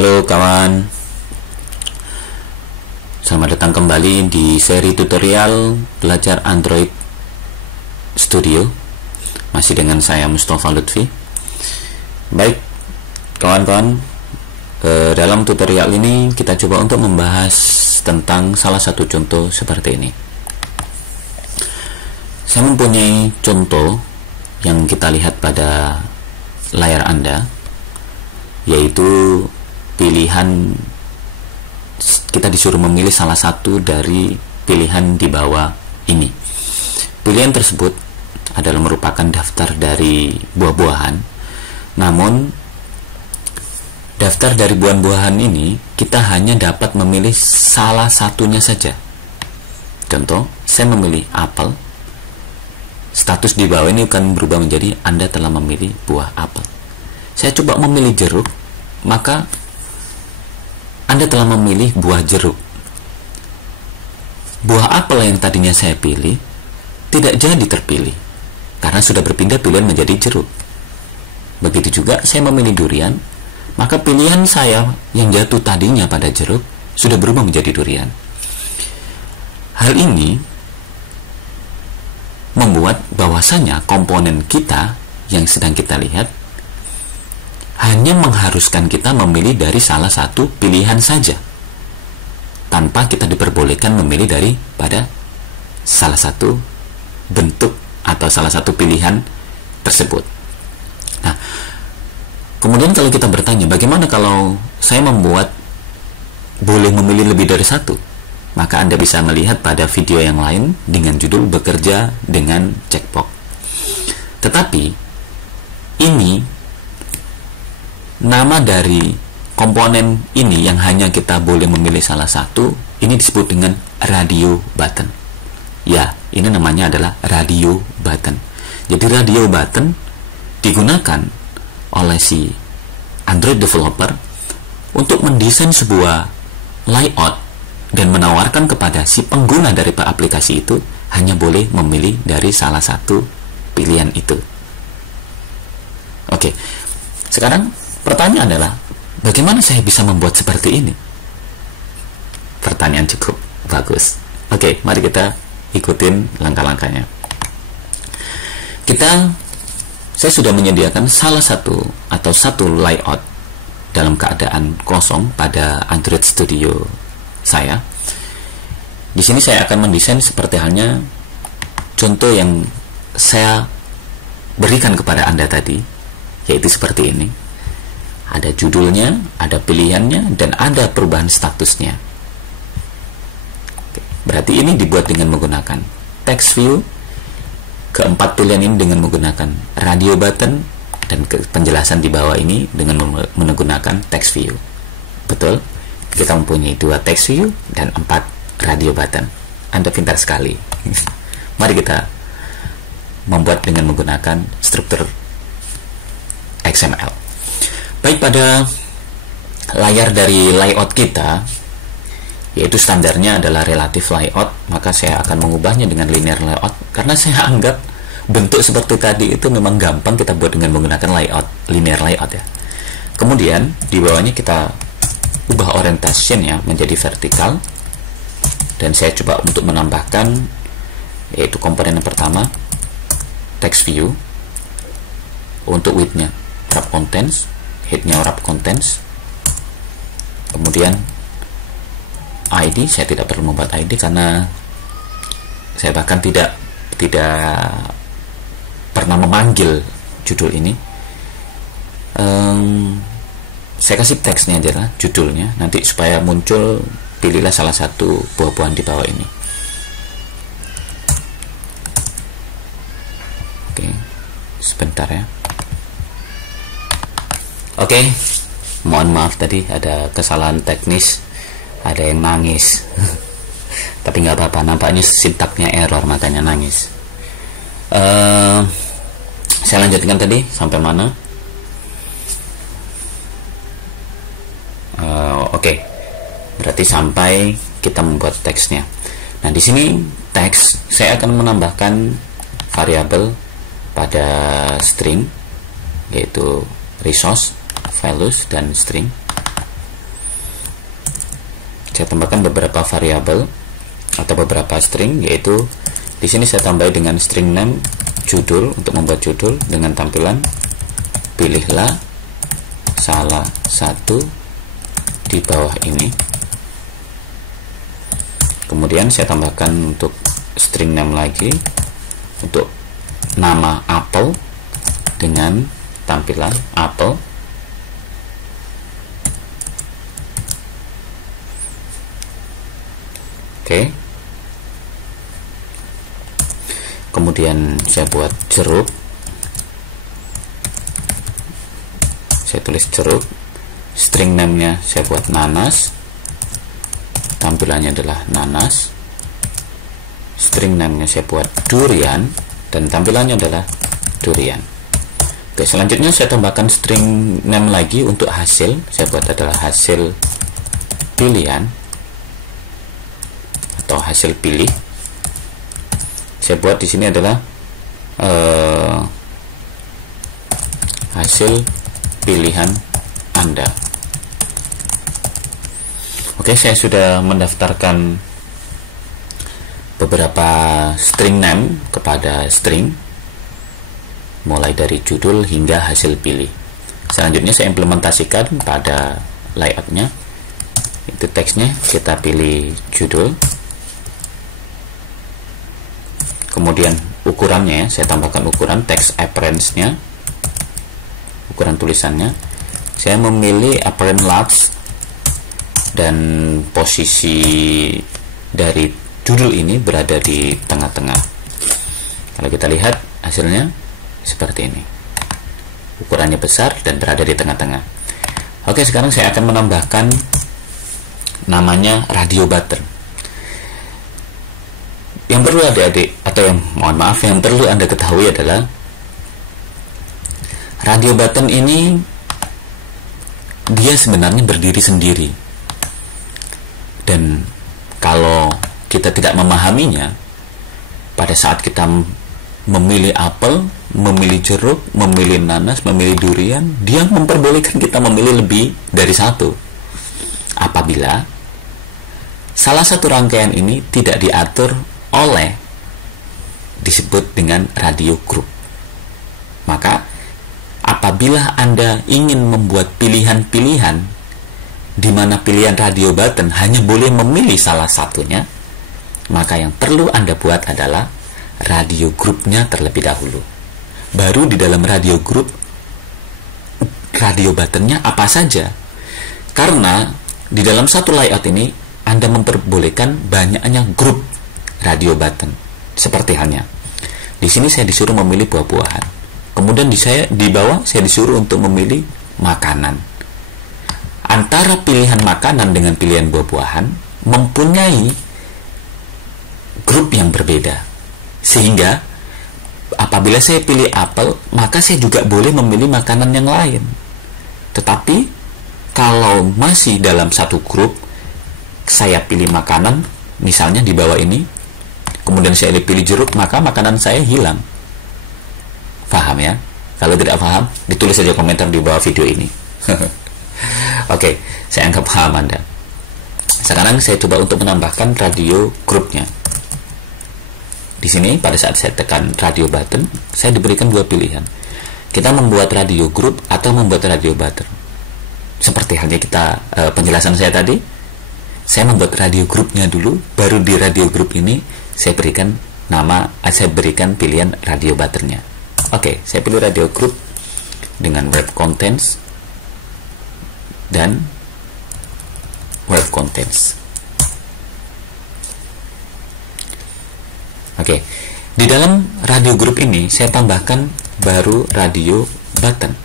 Halo kawan, selamat datang kembali di seri tutorial belajar Android Studio. Masih dengan saya Mustafa Lutfi. Baik kawan-kawan, dalam tutorial ini kita coba untuk membahas tentang salah satu contoh seperti ini. Saya mempunyai contoh yang kita lihat pada layar Anda, yaitu pilihan. Kita disuruh memilih salah satu dari pilihan di bawah ini. Pilihan tersebut adalah merupakan daftar dari buah-buahan. Namun daftar dari buah-buahan ini kita hanya dapat memilih salah satunya saja. Contoh, saya memilih apel. Status di bawah ini akan berubah menjadi Anda telah memilih buah apel. Saya coba memilih jeruk, maka Anda telah memilih buah jeruk. Buah apel yang tadinya saya pilih tidak jadi terpilih karena sudah berpindah pilihan menjadi jeruk. Begitu juga saya memilih durian, maka pilihan saya yang jatuh tadinya pada jeruk sudah berubah menjadi durian. Hal ini membuat bahwasanya komponen kita yang sedang kita lihat hanya mengharuskan kita memilih dari salah satu pilihan saja, tanpa kita diperbolehkan memilih daripada salah satu bentuk atau salah satu pilihan tersebut. Nah, kemudian kalau kita bertanya, bagaimana kalau saya membuat boleh memilih lebih dari satu? Maka Anda bisa melihat pada video yang lain dengan judul bekerja dengan checkbox. Tetapi ini nama dari komponen ini yang hanya kita boleh memilih salah satu, ini disebut dengan radio button. Ya, ini namanya adalah radio button. Jadi radio button digunakan oleh si Android developer untuk mendesain sebuah layout dan menawarkan kepada si pengguna dari aplikasi itu hanya boleh memilih dari salah satu pilihan itu. Oke, sekarang pertanyaan adalah, bagaimana saya bisa membuat seperti ini? Pertanyaan cukup bagus. Oke, mari kita ikutin langkah-langkahnya. Saya sudah menyediakan salah satu atau satu layout dalam keadaan kosong pada Android Studio saya. Di sini saya akan mendesain seperti halnya contoh yang saya berikan kepada Anda tadi, yaitu seperti ini. Ada judulnya, ada pilihannya, dan ada perubahan statusnya. Berarti ini dibuat dengan menggunakan text view. Keempat pilihan ini dengan menggunakan radio button, dan penjelasan di bawah ini dengan menggunakan text view. Betul? Kita mempunyai 2 text view dan 4 radio button. Anda pintar sekali. Mari kita membuat dengan menggunakan struktur XML. Baik, pada layar dari layout kita, yaitu standarnya adalah relative layout, maka saya akan mengubahnya dengan linear layout karena saya anggap bentuk seperti tadi itu memang gampang kita buat dengan menggunakan layout, linear layout ya. Kemudian di bawahnya kita ubah orientasinya menjadi vertikal, dan saya coba untuk menambahkan yaitu komponen yang pertama text view, untuk width-nya wrap contents, head-nya wrap contents, kemudian ID saya tidak perlu membuat ID karena saya bahkan tidak pernah memanggil judul ini. Saya kasih teksnya aja lah, judulnya, nanti supaya muncul, pilihlah salah satu buah-buahan di bawah ini. Oke, sebentar ya. Oke, mohon maaf tadi ada kesalahan teknis, ada yang nangis. Tapi nggak apa-apa, nampaknya sintaknya error makanya nangis. Saya lanjutkan tadi sampai mana? Oke, berarti sampai kita membuat teksnya. Nah, di sini teks saya akan menambahkan variabel pada string, yaitu resource, values, dan string. saya tambahkan beberapa variabel atau beberapa string, yaitu di sini saya tambah dengan string name judul untuk membuat judul dengan tampilan pilihlah salah satu di bawah ini. Kemudian saya tambahkan untuk string name lagi untuk nama apple dengan tampilan apple. Oke. Kemudian saya buat jeruk, saya tulis jeruk, string name-nya saya buat nanas, tampilannya adalah nanas, string name-nya saya buat durian, dan tampilannya adalah durian. Oke, selanjutnya saya tambahkan string name lagi untuk hasil, saya buat adalah hasil pilihan atau hasil pilih. Saya buat di sini adalah hasil pilihan Anda. Oke, saya sudah mendaftarkan beberapa string name kepada string, mulai dari judul hingga hasil pilih. Selanjutnya saya implementasikan pada layoutnya. Itu teksnya kita pilih judul. Kemudian ukurannya, saya tambahkan ukuran text appearance-nya, ukuran tulisannya. Saya memilih apparent large, dan posisi dari judul ini berada di tengah-tengah. Kalau kita lihat hasilnya seperti ini, ukurannya besar dan berada di tengah-tengah. Oke, sekarang saya akan menambahkan namanya radio button. Yang perlu adik-adik, atau yang perlu Anda ketahui adalah radio button ini dia sebenarnya berdiri sendiri, dan kalau kita tidak memahaminya, pada saat kita memilih apel, memilih jeruk, memilih nanas, memilih durian, dia memperbolehkan kita memilih lebih dari satu apabila salah satu rangkaian ini tidak diatur oleh disebut dengan radio group. Maka apabila Anda ingin membuat pilihan-pilihan di mana pilihan radio button hanya boleh memilih salah satunya, maka yang perlu Anda buat adalah radio grupnya terlebih dahulu. Baru di dalam radio group radio buttonnya apa saja. Karena di dalam satu layout ini Anda memperbolehkan banyaknya grup radio button. Seperti halnya di sini saya disuruh memilih buah-buahan, kemudian di bawah saya disuruh untuk memilih makanan. Antara pilihan makanan dengan pilihan buah-buahan mempunyai grup yang berbeda, sehingga apabila saya pilih apel, maka saya juga boleh memilih makanan yang lain. Tetapi kalau masih dalam satu grup, saya pilih makanan misalnya di bawah ini, kemudian saya pilih jeruk, maka makanan saya hilang. Paham ya? Kalau tidak paham, ditulis saja komentar di bawah video ini. Oke, saya anggap paham Anda. Sekarang saya coba untuk menambahkan radio grupnya. Di sini pada saat saya tekan radio button, saya diberikan dua pilihan. Kita membuat radio group atau membuat radio button. Seperti halnya kita penjelasan saya tadi, saya membuat radio grupnya dulu, baru di radio group ini saya berikan pilihan radio buttonnya. Oke, saya pilih radio group dengan web contents dan web contents. Oke, di dalam radio group ini saya tambahkan baru radio button,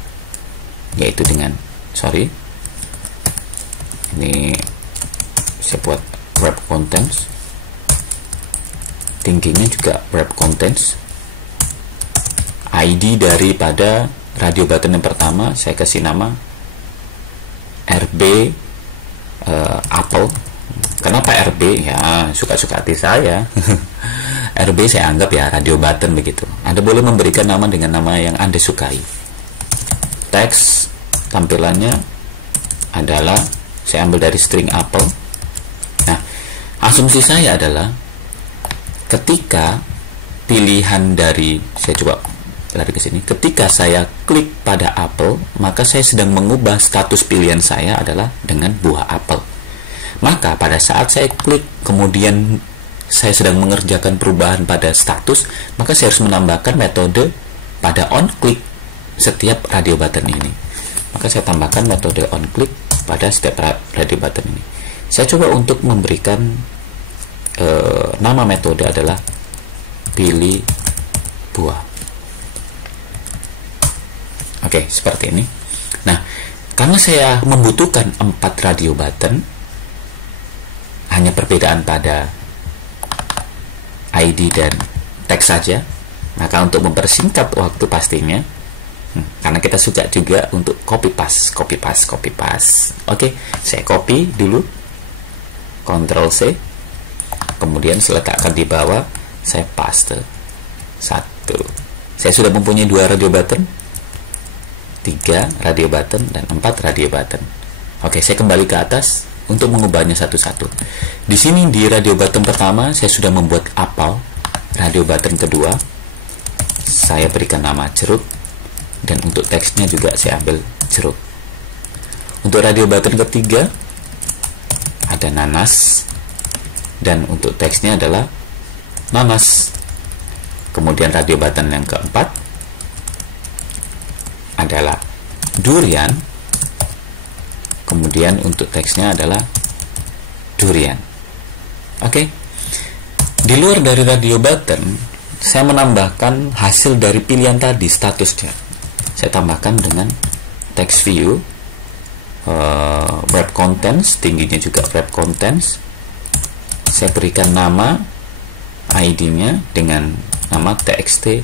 yaitu dengan ini saya buat web contents, tingginya juga web contents. ID daripada radio button yang pertama saya kasih nama RB Apple. Kenapa RB? Ya suka-suka hati saya. RB saya anggap ya radio button begitu. Anda boleh memberikan nama dengan nama yang Anda sukai. Teks tampilannya adalah saya ambil dari string Apple. Asumsi saya adalah ketika pilihan dari, saya coba lari ke sini, ketika saya klik pada apel, maka saya sedang mengubah status pilihan saya adalah dengan buah apel. Maka pada saat saya klik kemudian saya sedang mengerjakan perubahan pada status, maka saya harus menambahkan metode pada on click setiap radio button ini. Maka saya tambahkan metode on click pada setiap radio button ini. Saya coba untuk memberikan nama metode adalah pilih buah. Oke, seperti ini. Nah, karena saya membutuhkan 4 radio button, hanya perbedaan pada ID dan teks saja, maka untuk mempersingkat waktu pastinya, karena kita suka juga untuk copy paste. Oke, saya copy dulu, Ctrl C, kemudian saya letakkan di bawah, saya paste 1. Saya sudah mempunyai 2 radio button, 3 radio button, dan 4 radio button. Oke, saya kembali ke atas untuk mengubahnya satu-satu. Di sini di radio button pertama saya sudah membuat apel. Radio button kedua saya berikan nama jeruk, dan untuk teksnya juga saya ambil jeruk. Untuk radio button ketiga ada nanas, dan untuk teksnya adalah nanas. Kemudian radio button yang keempat adalah durian, kemudian untuk teksnya adalah durian. Oke. Di luar dari radio button, saya menambahkan hasil dari pilihan tadi, statusnya. Saya tambahkan dengan text view, wrap contents, tingginya juga wrap contents. Saya berikan nama ID-nya dengan nama txt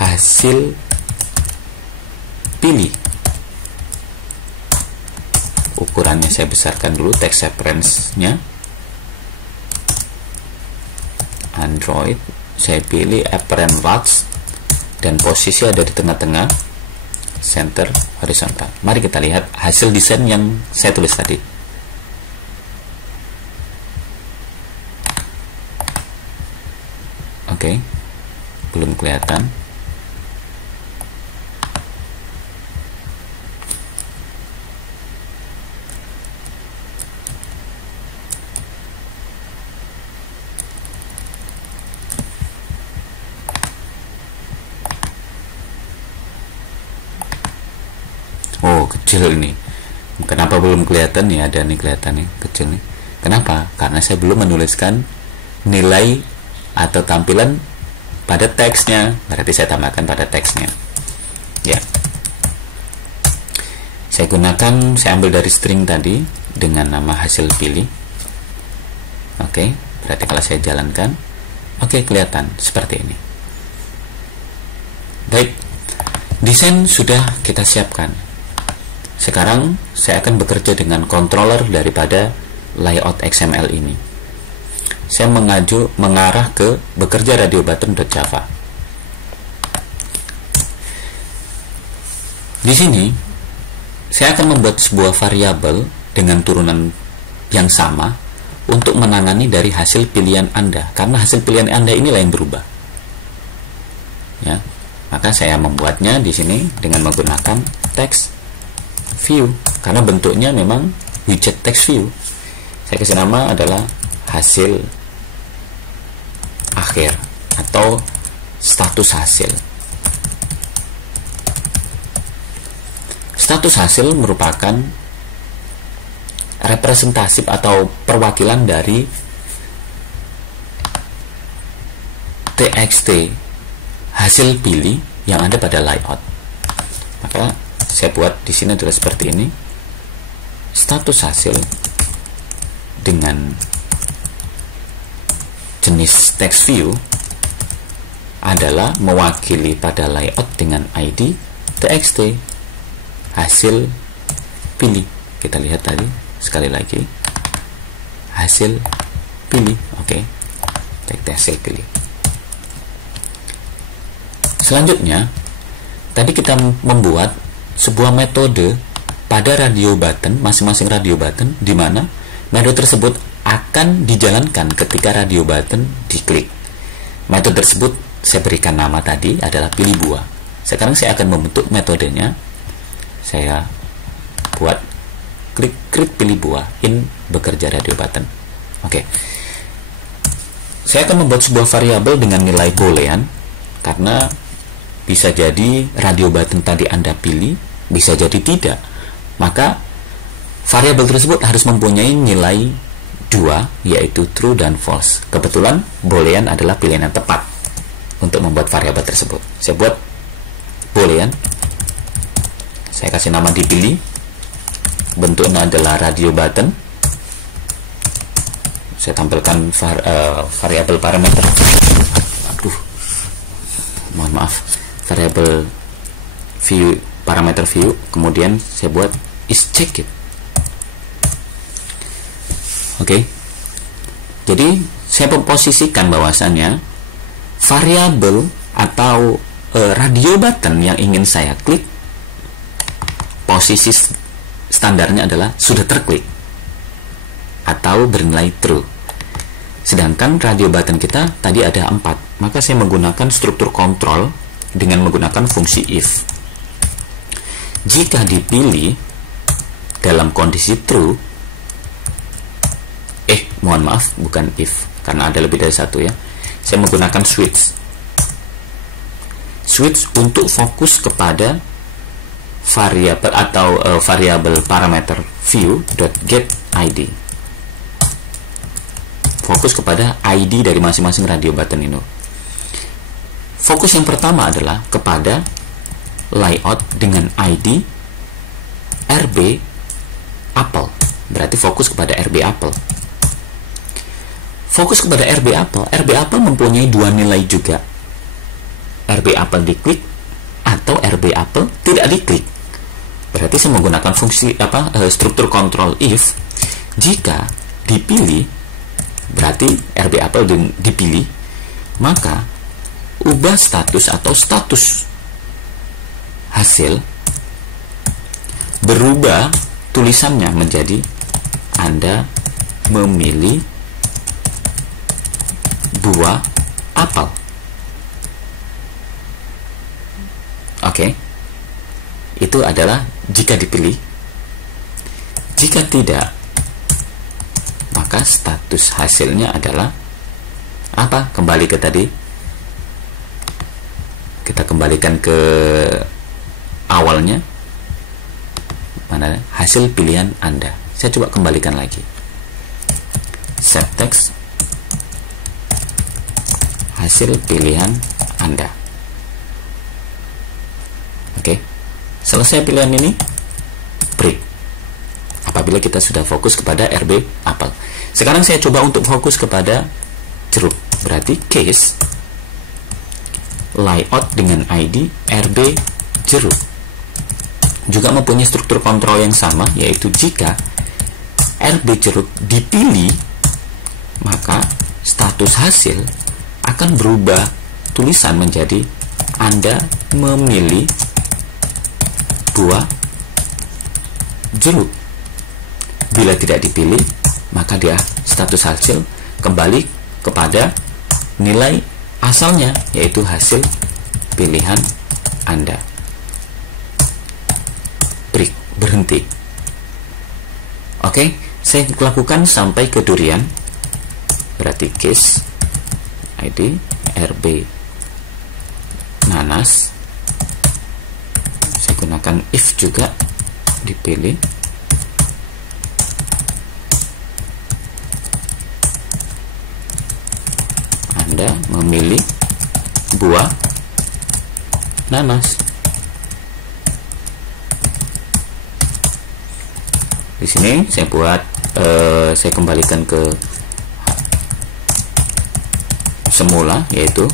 hasil pilih. Ukurannya saya besarkan dulu, text reference-nya Android, saya pilih apparent large, dan posisi ada di tengah-tengah, center horizontal. Mari kita lihat hasil desain yang saya tulis tadi. Oke, belum kelihatan. Oh, kecil ini. Kenapa belum kelihatan nih? Ada nih, kelihatan nih, kecil nih. Kenapa? Karena saya belum menuliskan nilai atau tampilan pada teksnya. Berarti saya tambahkan pada teksnya. Ya. Saya gunakan, saya ambil dari string tadi dengan nama hasil pilih. Oke, berarti kalau saya jalankan, oke, kelihatan seperti ini. Baik. Desain sudah kita siapkan. Sekarang saya akan bekerja dengan controller daripada layout XML ini. Saya mengarah ke bekerja radio button.java. Di sini saya akan membuat sebuah variabel dengan turunan yang sama untuk menangani dari hasil pilihan Anda, karena hasil pilihan Anda inilah yang berubah. Ya, maka saya membuatnya di sini dengan menggunakan text view, karena bentuknya memang widget text view. Saya kasih nama adalah hasil akhir atau status hasil. Status hasil merupakan representatif atau perwakilan dari txt hasil pilih yang ada pada layout. Maka saya buat di sini adalah seperti ini. Status hasil dengan jenis text view adalah mewakili pada layout dengan ID txt hasil pilih. Kita lihat tadi sekali lagi, hasil pilih. Oke, txt hasil pilih. Selanjutnya, tadi kita membuat sebuah metode pada radio button, masing-masing radio button, di mana metode tersebut akan dijalankan ketika radio button diklik. Metode tersebut saya berikan nama tadi adalah pilih buah. Sekarang saya akan membentuk metodenya. Saya buat klik pilih buah in bekerja radio button. Oke. Saya akan membuat sebuah variabel dengan nilai boolean, karena bisa jadi radio button tadi Anda pilih, bisa jadi tidak. Maka variabel tersebut harus mempunyai nilai 2, yaitu true dan false. Kebetulan boolean adalah pilihan yang tepat untuk membuat variabel tersebut. Saya buat boolean, saya kasih nama dipilih, bentuknya adalah radio button. Saya tampilkan variabel parameter, mohon maaf, variabel view, parameter view. Kemudian saya buat is check it. Oke. Jadi saya memposisikan bahwasannya variabel atau radio button yang ingin saya klik, posisi standarnya adalah sudah terklik atau bernilai true. Sedangkan radio button kita tadi ada 4, maka saya menggunakan struktur kontrol dengan menggunakan fungsi if. Jika dipilih dalam kondisi true, mohon maaf, bukan if, karena ada lebih dari satu ya. Saya menggunakan switch untuk fokus kepada variabel atau variabel parameter view.getID. Fokus kepada ID dari masing-masing radio button ini. Fokus yang pertama adalah kepada layout dengan ID RB Apple. Berarti fokus kepada RB Apple. Fokus kepada RB Apple. RB Apple mempunyai 2 nilai juga. RB Apple diklik atau RB Apple tidak diklik. Berarti saya menggunakan fungsi struktur kontrol if. Jika dipilih, berarti RB Apple dipilih, maka ubah status atau status hasil, berubah tulisannya menjadi Anda memilih buah apel. Oke. Itu adalah jika dipilih. Jika tidak, maka status hasilnya adalah apa? Kembali ke tadi. Kita kembalikan ke awalnya. Mana hasil pilihan Anda? Saya coba kembalikan lagi. Set text hasil pilihan Anda. Oke. Selesai pilihan ini, break. Apabila kita sudah fokus kepada RB apel. Sekarang saya coba untuk fokus kepada jeruk. Berarti case layout dengan ID RB jeruk juga mempunyai struktur kontrol yang sama, yaitu jika RB jeruk dipilih, maka status hasil akan berubah tulisan menjadi Anda memilih buah jeruk. Bila tidak dipilih, maka dia status hasil kembali kepada nilai asalnya, yaitu hasil pilihan Anda. Break, berhenti. Oke, saya lakukan sampai ke durian. Berarti case ID RB nanas. Saya gunakan if juga, dipilih. Anda memilih buah nanas. Di sini saya buat, saya kembalikan ke semula, yaitu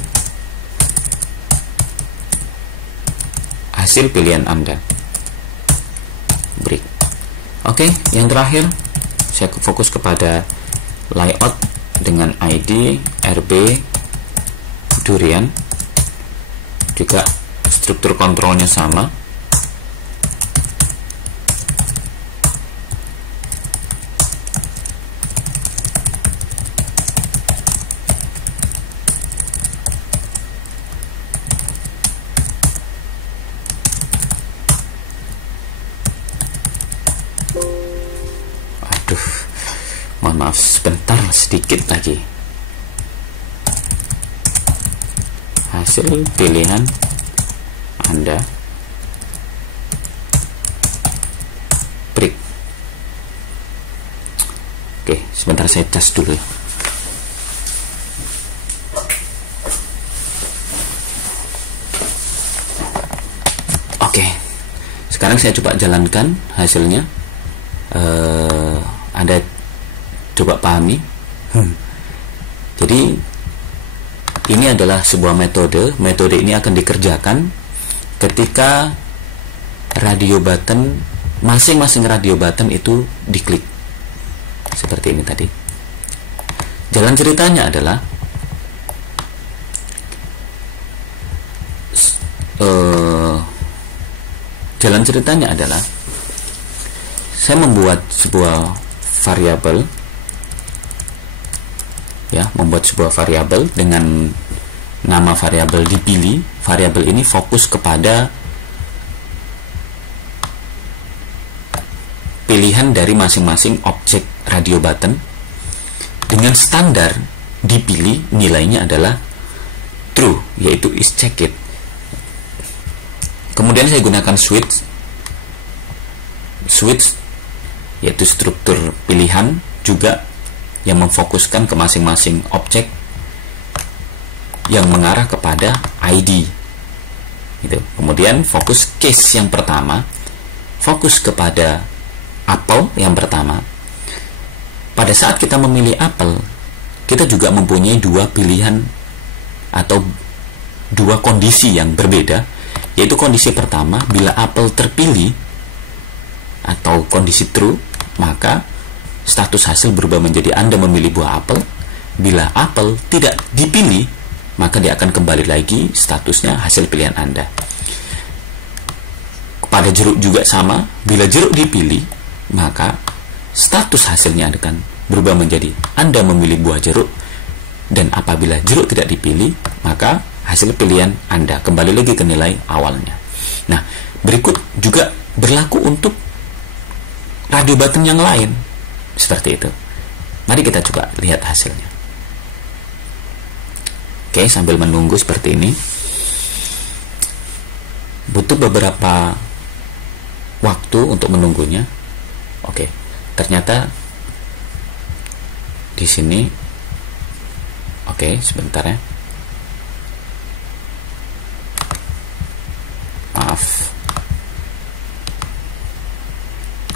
hasil pilihan Anda. Break. Oke, yang terakhir saya fokus kepada layout dengan ID RB durian, juga struktur kontrolnya sama. Aduh, mohon maaf sebentar, sedikit lagi. Hasil pilihan Anda break. Oke, sebentar saya cas dulu ya. Oke, sekarang saya coba jalankan hasilnya. Anda coba pahami. Jadi ini adalah sebuah metode. Metode ini akan dikerjakan ketika radio button, masing-masing radio button itu diklik seperti ini tadi. Jalan ceritanya adalah saya membuat sebuah variabel, ya, membuat sebuah variabel dengan nama variabel dipilih. Variabel ini fokus kepada pilihan dari masing-masing objek radio button dengan standar dipilih nilainya adalah true, yaitu is checked. Kemudian saya gunakan switch yaitu struktur pilihan juga yang memfokuskan ke masing-masing objek yang mengarah kepada ID gitu. Kemudian fokus case yang pertama, fokus kepada apel yang pertama. Pada saat kita memilih apel, kita juga mempunyai dua pilihan atau dua kondisi yang berbeda, yaitu kondisi pertama, bila apel terpilih atau kondisi true, maka status hasil berubah menjadi Anda memilih buah apel. Bila apel tidak dipilih, maka dia akan kembali lagi statusnya hasil pilihan Anda. Pada jeruk juga sama, bila jeruk dipilih, maka status hasilnya akan berubah menjadi Anda memilih buah jeruk. Dan apabila jeruk tidak dipilih, maka hasil pilihan Anda kembali lagi ke nilai awalnya. Nah, berikut juga berlaku untuk radio button yang lain seperti itu. Mari kita coba lihat hasilnya. Oke, sambil menunggu seperti ini, butuh beberapa waktu untuk menunggunya. Oke, ternyata di sini. Oke, sebentar ya. Maaf.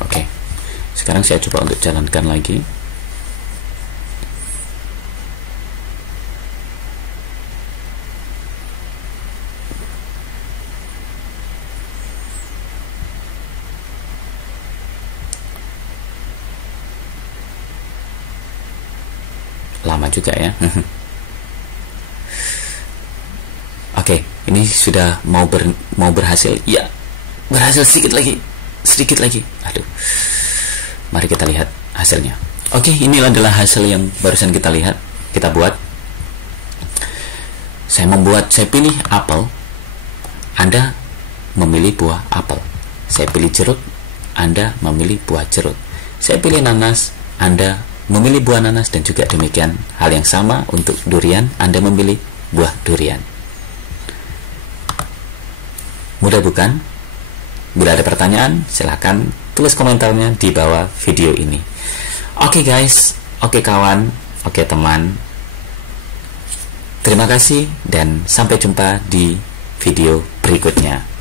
Oke, sekarang saya coba untuk jalankan lagi. Lama juga ya. Oke, ini sudah mau berhasil. Ya, berhasil sedikit lagi. Aduh. Mari kita lihat hasilnya. Oke, ini adalah hasil yang barusan kita lihat, kita buat. Saya pilih apel, Anda memilih buah apel. Saya pilih jeruk, Anda memilih buah jeruk. Saya pilih nanas, Anda memilih buah nanas, dan juga demikian hal yang sama untuk durian, Anda memilih buah durian. Mudah bukan? Bila ada pertanyaan, silakan tulis komentarnya di bawah video ini. Oke guys, oke kawan, oke teman. Terima kasih dan sampai jumpa di video berikutnya.